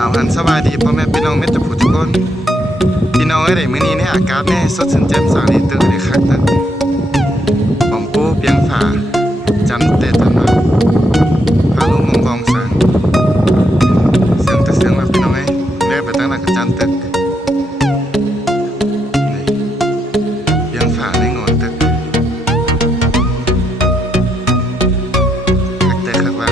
าวหันสบายดีพ่อแม่พี่น้องเม็ดตะผู้ทุกคนพี่น้องเอ้ยมื้อนี้เนี่ยอากาศแน่สดชื่นแจ่มใสนี่ตื่นได้คักนะผมปูเปียงฝาจันเตตะมาพาลูกมองกองสังเสียงแต่เสียงว่าพี่น้องเอ้ยได้ไปตั้งหลักกับจันตึกนี่เปียงฝาในงอนตึกคักแต่คักว่า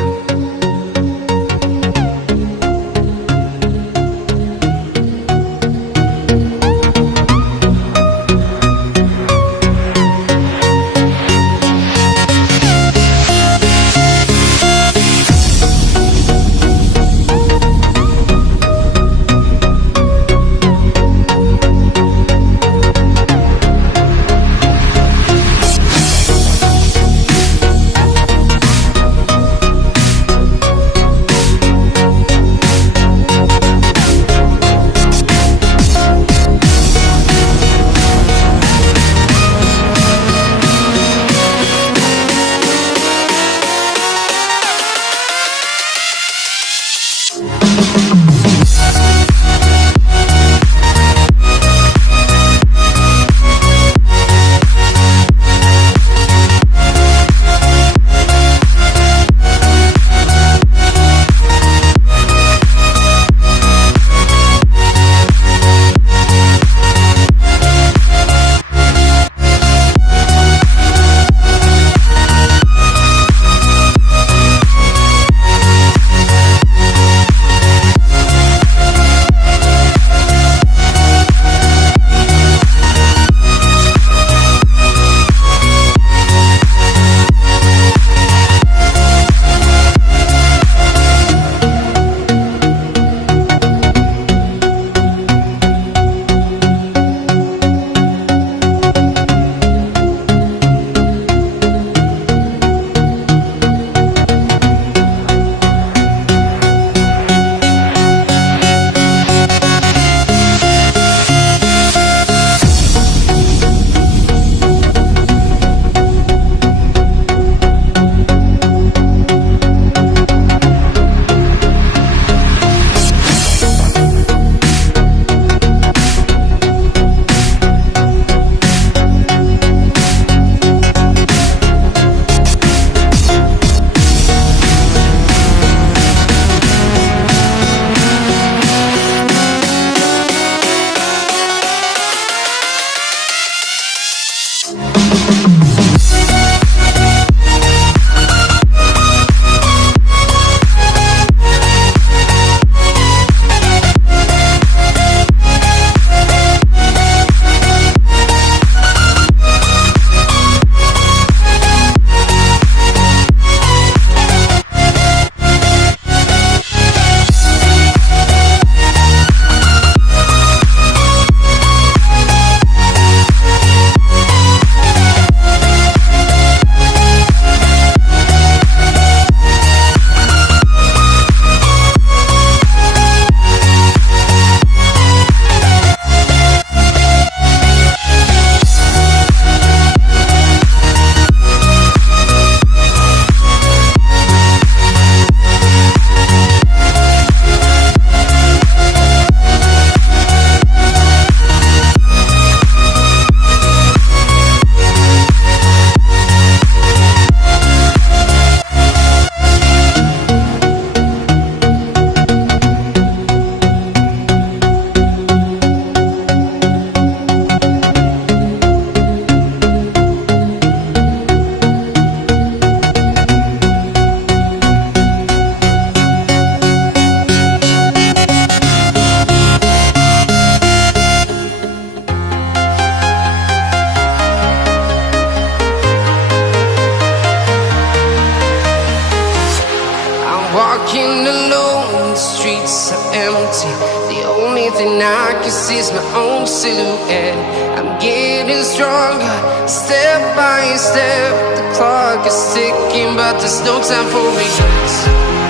Walking alone, the streets are empty. The only thing I can see is my own silhouette. I'm getting stronger, step by step. The clock is ticking, but there's no time for regrets.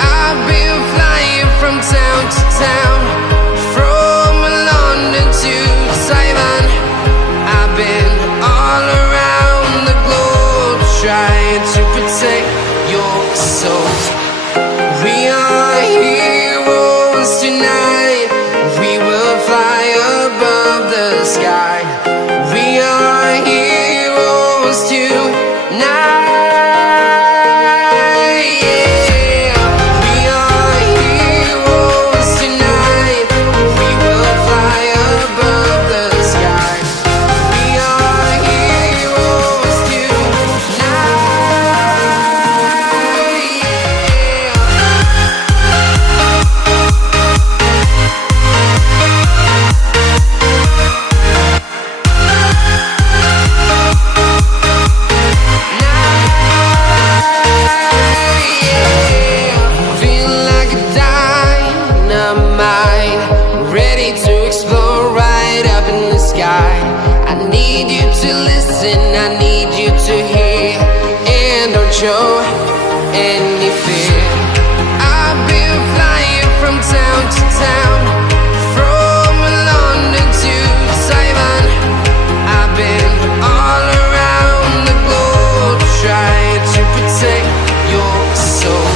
I've been flying from town to town, from London to Taiwan. I've been all around the globe, trying to protect your soul. We are heroes tonight. of mine, ready to explore right up in the sky. I need you to listen, I need you to hear, and don't show any fear. I've been flying from town to town, from London to Taiwan. I've been all around the globe trying to protect your soul.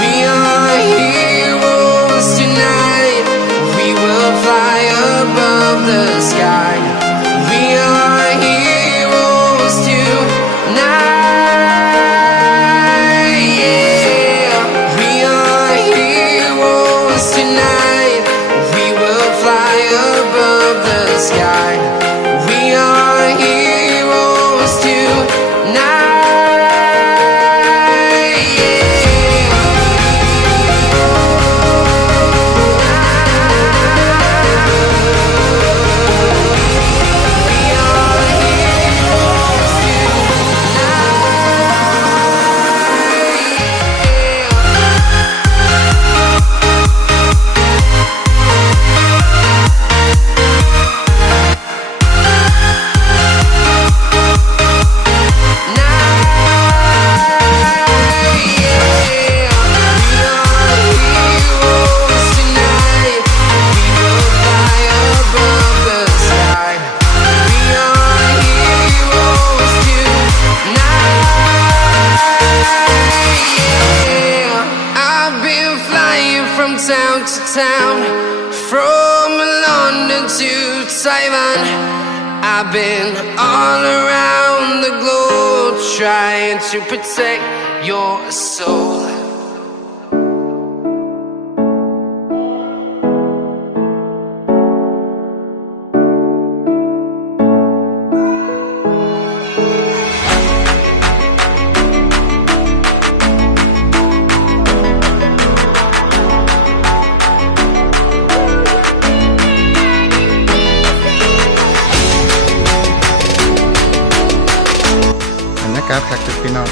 We are heroes tonight, we will fly above the sky. We are heroes tonight, yeah. We are heroes tonight, we will fly above the sky. We are heroes tonight, yeah. We are heroes from town to town, from London to Taiwan. I've been all around the globe trying to protect your soul.บรรยากาศคักจุดพี่น้อง